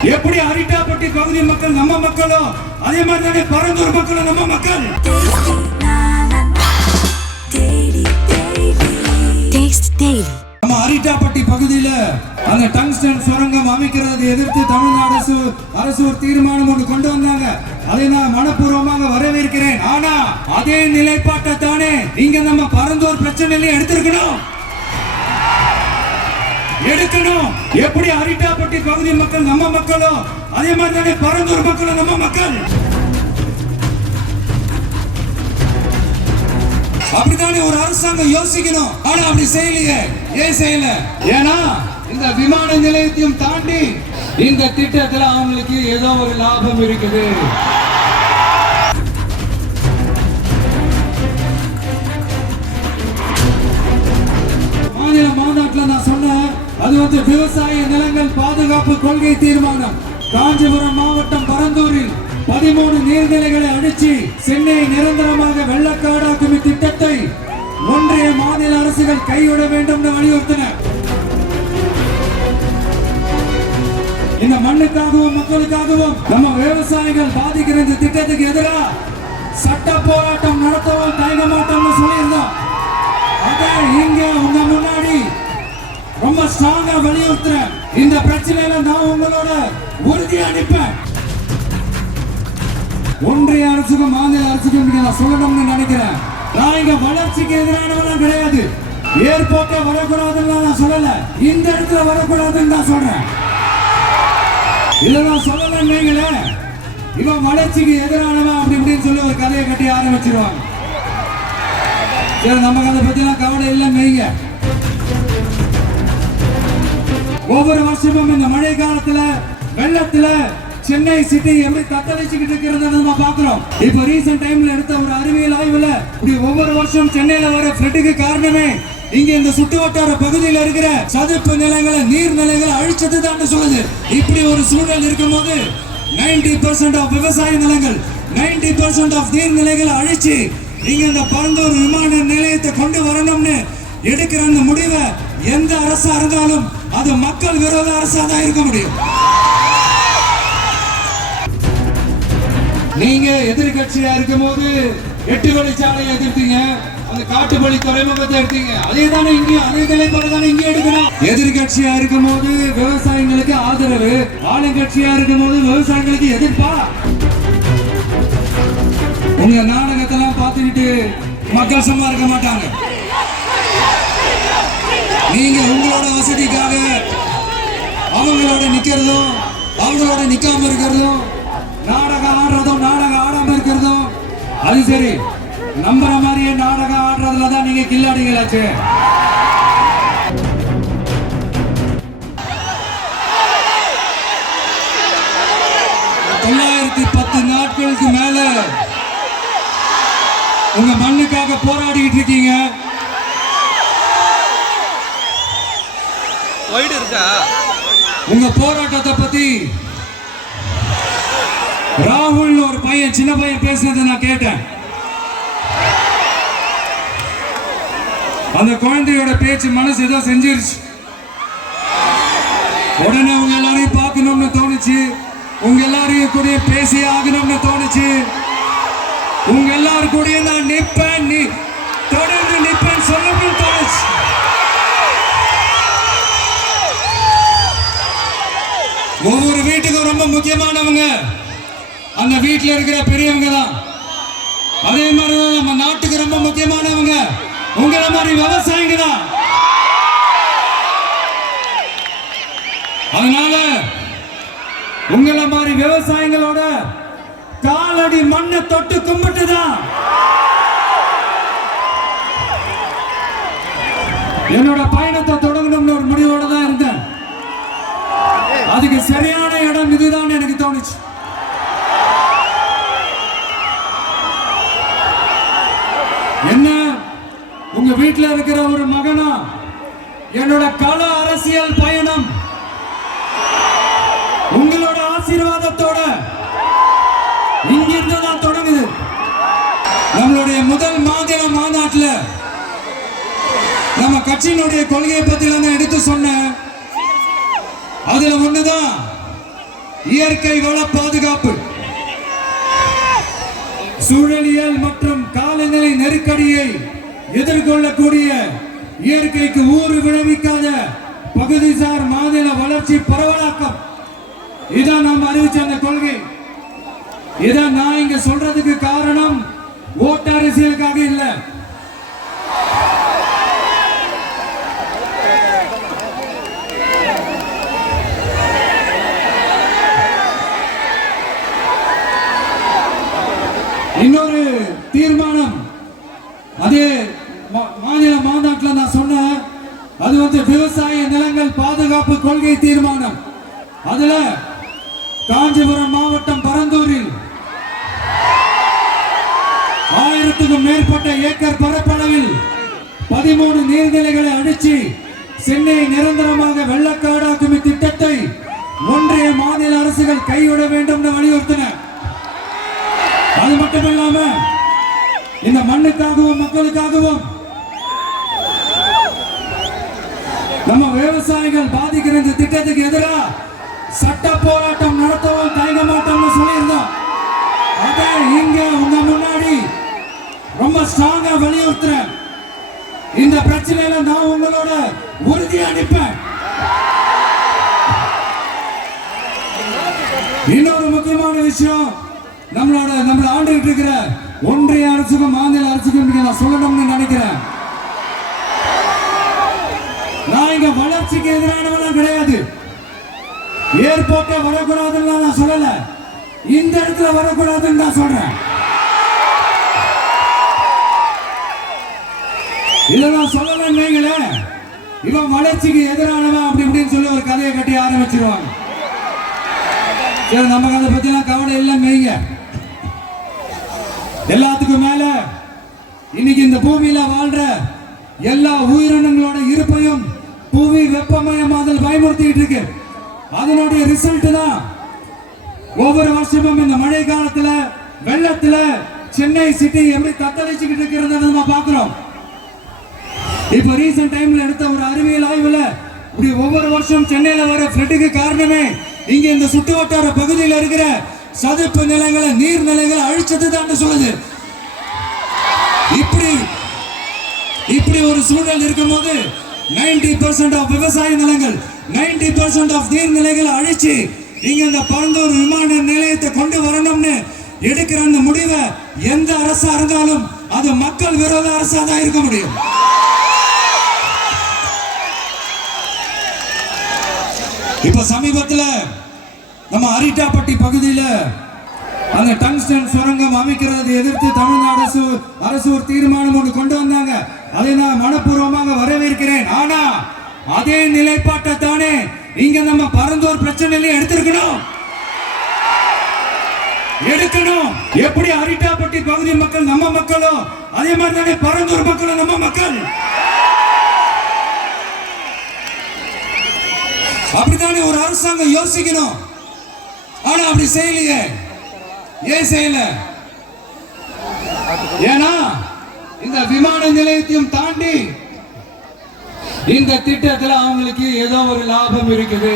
எப்படி அரிட்டாப்பட்டி பகுதி மக்கள் நம்ம மக்களோ அதே மாதிரி தானே பரந்தூர் மக்களும் நம்ம மக்கள். நம்ம அரிட்டாப்பட்டி பகுதியில அந்த டங்ஸ்டன் சுரங்கம் அமைக்கிறது எதிர்த்து தமிழ்நாடு அரசு ஒரு தீர்மானம் ஒன்று கொண்டு வந்தாங்க. அதை நான் மனப்பூர்வமாக வரவேற்கிறேன். ஆனா அதே நிலைப்பாட்டை தானே இங்க நம்ம பரந்தூர் பிரச்சனையில எடுத்திருக்கணும். எப்படி அரிட்டாப்பட்டி பகுதி மக்கள் நம்ம மக்களோ அதே மாதிரி தானே பரந்தூர் மக்களும் நம்ம மக்கள். அப்படித்தானே ஒரு அரசாங்கம் யோசிக்கணும். ஆனா அப்படி செய்யலையே. ஏன் செய்யல? ஏன்னா இந்த விமான நிலையத்தையும் தாண்டி இந்த திட்டத்துல அவங்களுக்கு ஏதோ ஒரு லாபம் இருக்குது. மாநில மாநாட்டில் நான் சொன்னேன், அது விவசாய நிலங்கள் பாதுகாப்பு கொள்கை தீர்மானம். காஞ்சிபுரம் மாவட்டம் பரந்தூரில் 13 நீர்நிலைகளை அழிச்சு சென்னையை நிரந்தரமாக வெள்ளக்காடாக்கும் திட்டத்தை ஒன்றிய மாநில அரசுகள் கைவிட வேண்டும் என்று வலியுறுத்தின. இந்த மண்ணுக்காகவும் மக்களுக்காகவும் நம்ம விவசாயிகள் பாதிக்கிற இந்த திட்டத்துக்கு எதிராக சட்ட போராட்டம் நடத்தவும் தயங்க மாட்டோம்னு சொல்லியிருந்தோம். அதை இங்க உங்க முன்னாடி ரொம்ப ஸ்ட்ராங்கா வலியுறுத்துறேன். இந்த பிரச்சனையில நான் உங்களோட உறுதி அளிப்பேன். ஒன்றிய அரசுக்கும் மாநில அரசுக்கும் நான் சொல்லணும்னு நினைக்கிறேன். நான் இங்க வளர்ச்சிக்கு எதிரானவெல்லாம் கிடையாது. ஏர்போர்ட்டை வரக்கூடாதுன்னு நான் சொல்லல, இந்த இடத்துல வரக்கூடாதுன்னு நான் சொல்றேன். இல்ல நான் சொல்லலன்னு இவன் வளர்ச்சிக்கு எதிரானவன் அப்படி இப்படின்னு சொல்லி ஒரு கதையை கட்டி ஆரம்பிச்சிருவாங்க. நமக்கு அதை பத்தி எல்லாம் கவலை இல்லைங்க. ஒவ்வொரு வருஷமும் இந்த மழை காலத்துல வெள்ளத்துல சென்னை சிட்டி எப்படி தத்தளிச்சுக்கிட்டு இருக்கிறத நம்ம பாக்குறோம். இப்ப ரீசன்ட் டைம்ல எடுத்த ஒரு அறிவியல் ஆய்வுல இப்படி ஒவ்வொரு வருஷம் சென்னையில வர ஃப்ளட்டுக்கு காரணமே இங்க இந்த சுற்று வட்டார பகுதியில் இருக்கிற சதுப்பு நிலங்களை நீர்நிலைகளை அழிச்சது தான் சொல்லுது. இப்படி ஒரு சூழல் இருக்கும் போது 90% ஆஃப் விவசாய நிலங்கள் 90% ஆஃப் நீர்நிலைகளை அழிச்சு இங்க இந்த பரந்தூர் விமான நிலையத்தை கொண்டு வரணும்னு எடுக்கிற அந்த முடிவை எந்த அரசா இருந்தாலும் அது மக்கள் விரோத அரசா தான் இருக்க முடியும். நீங்க எதிர்கட்சியா இருக்கும் போது 8 வழிச்சாலையை எதிர்த்தீங்க, அந்த காட்டுப்பள்ளி துறைமுகத்தை எடுத்தீங்க. அதே தானே இங்கேயும் அதே நிலைப்பாடு தானே இங்கே எடுக்கணும். எதிர்கட்சியா இருக்கும் போது விவசாயிகளுக்கு ஆதரவு, ஆளுங்கட்சியா இருக்கும் போது விவசாயிகளுக்கு எதிர்ப்பா. உங்க நாடகத்தெல்லாம் பார்த்துக்கிட்டு மக்கள் சும்மா இருக்க மாட்டாங்க. நீங்க உங்களோட வசதிக்காக அவங்களோட நிக்கிறதும் அவங்களோட நிக்காம இருக்கிறதும் நாடகம் ஆடுறதும் நாடகம் ஆடாம இருக்கிறதும் அது சரி. நம்புற மாதிரியே நாடகம் ஆடுறதுலதான் நீங்க கில்லாடிகளாச்சு. $910 நாட்களுக்கு மேல உங்க மண்ணுக்காக போராடிட்டு இருக்கீங்க. உங்க போராட்டத்தை பத்தி ராகுல் ஒரு பையன் சின்ன பையன் பேசுனதை நான் கேட்டேன். அந்த குழந்தையோட பேச்சு மனசு ஏதோ செஞ்சிருச்சு. உடனே உங்க எல்லாரையும் பார்க்கணும்னு தோணுச்சு, உங்க எல்லாரையும் கூட பேசி ஆகணும்னு தோணுச்சு. உங்க எல்லாரும் கூட நான் நிப்பேன், நீ தொடர்ந்து நிப்பேன் சொல்லணும்னு தோணுச்சு. ஒவ்வொரு வீட்டுக்கும் ரொம்ப முக்கியமானவங்க அந்த வீட்டில் இருக்கிற பெரியவங்க தான். அதே மாதிரிதான் நம்ம நாட்டுக்கு ரொம்ப முக்கியமானவங்க உங்களை மாதிரி விவசாயிங்க தான். அதனால உங்களை மாதிரி விவசாயிகளோட காலடி மண்ணை தொட்டு கும்பிட்டுதான் என்னோட பயணத்தை தொடங்கணும்னு ஒரு முடிவோட தான் இருந்தேன். அதுக்கு சரியான இடம் இதுதான் எனக்கு தோணுச்சு. என்ன உங்க வீட்டில் இருக்கிற ஒரு மகனா என்னோட கள அரசியல் பயணம் உங்களோட ஆசீர்வாதத்தோட இங்கிருந்து தான் தொடங்குது. நம்மளுடைய முதல் மாநில மாநாட்டில் நம்ம கட்சியினுடைய கொள்கையை பத்தி எடுத்து சொன்ன அதுல ஒண்ணுதான் இயற்கை வள பாதுகாப்பு, சூழலியல் மற்றும் காலநிலை நெருக்கடியை எதிர்கொள்ளக்கூடிய இயற்கைக்கு ஊறு விளைவிக்காத பகுதிசார் மாநில வளர்ச்சி பரவலாக்கம். இதான் நாம் அறிவிச்ச அந்த கொள்கை. இதான் நான் இங்க சொல்றதுக்கு காரணம் ஓட்டு அரசியலுக்காக இல்ல. இன்னொரு தீர்மானம் அதே மாநில மாநாட்டில் நான் சொன்னேன். அது விவசாய நிலங்கள் பாதுகாப்பு கொள்கை தீர்மானம். அதுல காஞ்சிபுரம் மாவட்டம் பரந்தூரில் 1000க்கும் மேற்பட்ட ஏக்கர் பரப்பளவில் 13 நீர்நிலைகளை அழிச்சு சென்னையை நிரந்தரமாக வெள்ளக்காடாக்கும் திட்டத்தை ஒன்றிய மாநில அரசுகள் கைவிட வேண்டும் என்று வலியுறுத்தின. அது மட்டுமில்லாம இந்த மண்ணுக்காகவும் மக்களுக்காகவும் நம்ம விவசாயிகள் பாதிக்கிற இந்த திட்டத்துக்கு எதிராக சட்ட போராட்டம் நடத்தவும் தயங்க மாட்டோம்னு சொல்லியிருந்தோம். அதை இங்க உங்க முன்னாடி ரொம்ப ஸ்ட்ராங்கா வலியுறுத்துறேன். இந்த பிரச்சனையில நான் உங்களோட உறுதியா நிற்பேன். இன்னொரு முக்கியமான விஷயம், நம்மள ஆண்டுகிட்டு இருக்கிற ஒன்றிய அரசுக்கும் மாநில அரசுக்கும் நான் சொல்லணும்னு நினைக்கிறேன். நான் இங்க வளர்ச்சிக்கு எதிரானவெல்லாம் கிடையாது. ஏர்போர்ட்டை வரக்கூடாதுன்னு நான் சொல்லல, இந்த இடத்துல வரக்கூடாதுன்னு நான் சொல்றேன். இத நான் சொல்லலன்னு இவன் வளர்ச்சிக்கு எதிரானவன் அப்படி இப்படின்னு சொல்லி ஒரு கதையை கட்டி ஆரம்பிச்சிருவாங்க. நமக்கு அதை பத்தி எல்லாம் கவலை இல்லை மெய்ங்க. எல்லாத்துக்கும் மேல இன்னைக்கு இந்த பூமியில வாழ்ற எல்லா உயிரினங்களோட இருப்பையும் புவி வெப்பமயமாதல் பயமுறுத்திட்டு இருக்கு. அதனுடைய ரிசல்ட் தான் ஒவ்வொரு வருஷமும் இந்த மழை காலத்துல வெள்ளத்துல சென்னை சிட்டி எப்படி தத்தளிச்சுக்கிட்டு இருக்கிறத நம்ம பார்க்கிறோம். இப்ப ரீசன்ட் டைம்ல எடுத்த ஒரு அறிவியல் ஆய்வுல இப்படி ஒவ்வொரு வருஷம் சென்னையில வர ஃப்ளட்டுக்கு காரணமே இங்க இந்த சுற்று வட்டார பகுதியில் இருக்கிற சதுப்பு நிலங்களை நீர்நிலைகளை அழிச்சது தான் சொல்லுது. இப்படி ஒரு சூழல் இருக்கும்போது 90% ஆஃப் விவசாய நிலங்கள் 90% ஆஃப் நீர்நிலைகளை அழிச்சு இங்க இந்த பரந்தூர் விமான நிலையத்தை கொண்டு வரணும்னு எடுக்கிற அந்த முடிவை எந்த அரசா இருந்தாலும் அது மக்கள் விரோத அரசா தான் இருக்க முடியும். இப்ப சமீபத்துல நம்ம அரிட்டாப்பட்டி பகுதியில அந்த டங்ஸ்டன் சுரங்கம் அமைக்கிறதை எதிர்த்து தமிழ்நாடு அரசு ஒரு தீர்மானம் ஒன்று கொண்டு வந்தாங்க. அதை நான் மனப்பூர்வமாக வரவேற்கிறேன். ஆனா அதே நிலைப்பாட்டை தானே இங்க நம்ம பரந்தூர் பிரச்சனையில எடுக்கணும். எப்படி அரிட்டாப்பட்டி பகுதி மக்கள் நம்ம மக்களோ அதே மாதிரி தானே பரந்தூர் மக்களும் நம்ம மக்கள். அப்படித்தானே ஒரு அரசாங்கம் யோசிக்கணும். ஆனா அப்படி செய்யலையே. ஏன் செய்யல? ஏன்னா இந்த விமான நிலையத்தையும் தாண்டி இந்த திட்டத்தில் அவங்களுக்கு ஏதோ ஒரு லாபம் இருக்குது.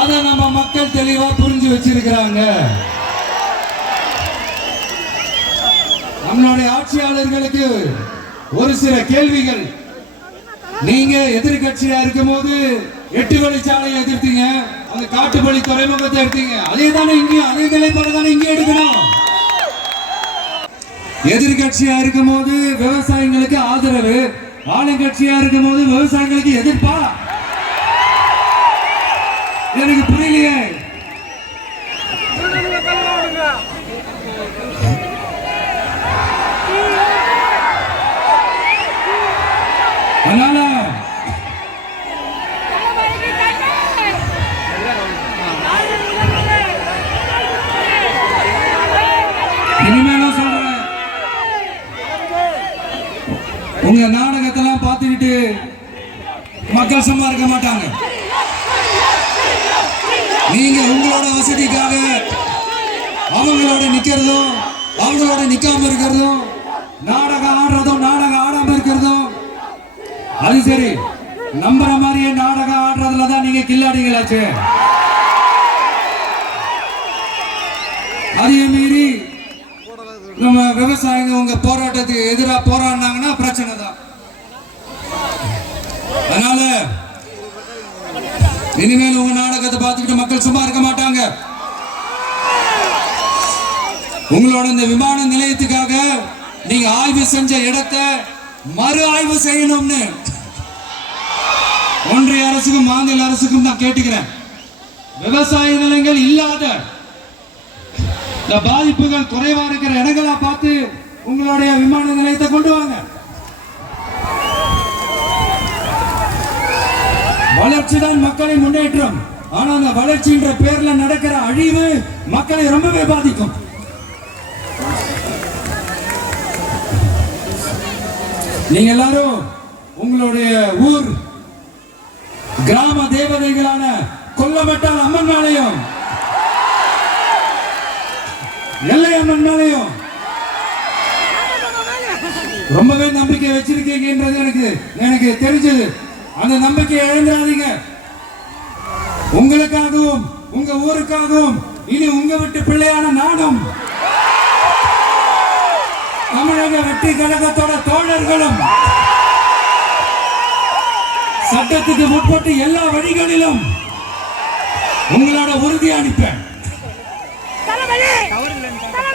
அதை நம்ம மக்கள் தெளிவா புரிஞ்சு வச்சிருக்கிறாங்க. நம்மளுடைய ஆட்சியாளர்களுக்கு ஒரு சில கேள்விகள். நீங்க எதிர்கட்சியா இருக்கும் போது 8 வழிச்சாலையை எதிர்த்தீங்க, அந்த காட்டுப்பள்ளி துறைமுகத்தை எடுத்தீங்க. அதே தானே இங்கேயும் அதே நிலைப்பாடு தானே இங்கே எடுக்கணும். எதிர்கட்சியா இருக்கும் போது விவசாயிகளுக்கு ஆதரவு, ஆளுங்கட்சியா இருக்கும் போது விவசாயிகளுக்கு எதிர்ப்பா? எனக்கு புரியலையே. அதனால இனிமேலும் சொல்றேன், உங்க நாடகத்தெல்லாம் பார்த்துக்கிட்டு மக்கள் சும்மா இருக்க மாட்டாங்க. நீங்க உங்களோட வசதிக்காக அவங்களோட நிக்கிறதும் அவங்களோட நிக்காம இருக்கிறதும் நாடகம் ஆடுறதும் நாடகம் ஆடாம இருக்கிறதும் அது சரி. நம்புற மாதிரியே நாடகம் ஆடுறதுலதான் நீங்க கில்லாடிங்களாச்சு. அதே மீறி நம்ம விவசாயிங்க உங்க போராட்டத்துக்கு எதிராக போராடினாங்கன்னா பிரச்சனை தான். அதனால இனிமேல் உங்க நாடகத்தை பார்த்துக்கிட்டு மக்கள் சும்மா இருக்க மாட்டாங்க. உங்களோட இந்த விமான நிலையத்துக்காக நீங்க ஆய்வு செஞ்ச இடத்தை மறு ஆய்வு செய்யணும்னு ஒன்றிய அரசுக்கும் மாநில அரசுக்கும் நான் கேட்டுக்கிறேன். விவசாய நிலங்கள் இல்லாத இந்த பாதிப்புகள் குறைவா இருக்கிற இடங்களா பார்த்து உங்களுடைய விமான நிலையத்தை கொண்டு வாங்க. வளர்ச்சி தான் மக்களின் முன்னேற்றம். ஆனா அந்த வளர்ச்சின்ற பேர்ல நடக்கிற அழிவு மக்களை ரொம்பவே பாதிக்கும். நீங்க எல்லாரும் உங்களுடைய ஊர் கிராம தேவதைகளான கொல்லமட்டால் அம்மன் மேலையும் எல்லை அம்மன் மேலையும் ரொம்பவே நம்பிக்கை வச்சிருக்கீங்கன்றது எனக்கு தெரிஞ்சது. அந்த நம்பிக்கையை இழந்துடாதீங்க. உங்களுக்காகவும் உங்க ஊருக்காகவும் இனி உங்க வீட்டு பிள்ளையான நாடும் தமிழக வெற்றி கழகத்தோட தோழர்களும் சட்டத்துக்கு முற்பட்டு எல்லா வழிகளிலும் உங்களோட உறுதி அளிப்பேன்.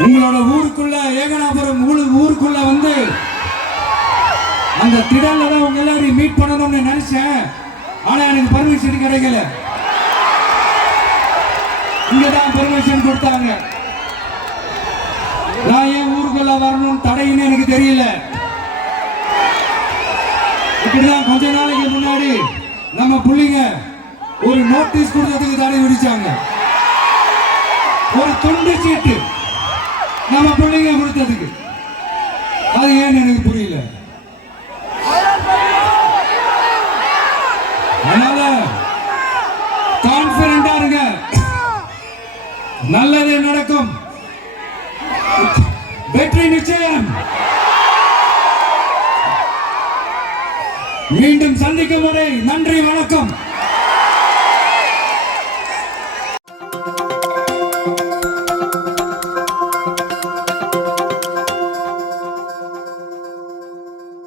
உங்களோட ஊருக்குள்ள ஏகனாபுரம் ஊருக்குள்ள வந்து அந்த திடல்ல தான் உங்க எல்லாரையும் மீட் பண்ணணும்னு நினைச்சேன். ஆனா எனக்கு பர்மிஷன் கிடைக்கல. இங்கதான் பெர்மிஷன் கொடுத்தாங்க. நான் ஏன் ஊருக்குள்ள வரணும் தடைன்னு எனக்கு தெரியல. இப்படிதான் கொஞ்ச நாளைக்கு முன்னாடி நம்ம புள்ளிங்க ஒரு நோட்டீஸ் கொடுத்ததுக்கு தடை விதிச்சாங்க. ஒரு துண்டு சீட்டு நம்ம பிள்ளைங்க கொடுத்ததுக்கு. அது ஏன்னு எனக்கு புரியல. அதனால கான்பிடண்டா இருங்க, நல்லதே நடக்கும், வெற்றி நிச்சயம். மீண்டும் சந்திக்கும் வரை நன்றி, வணக்கம்.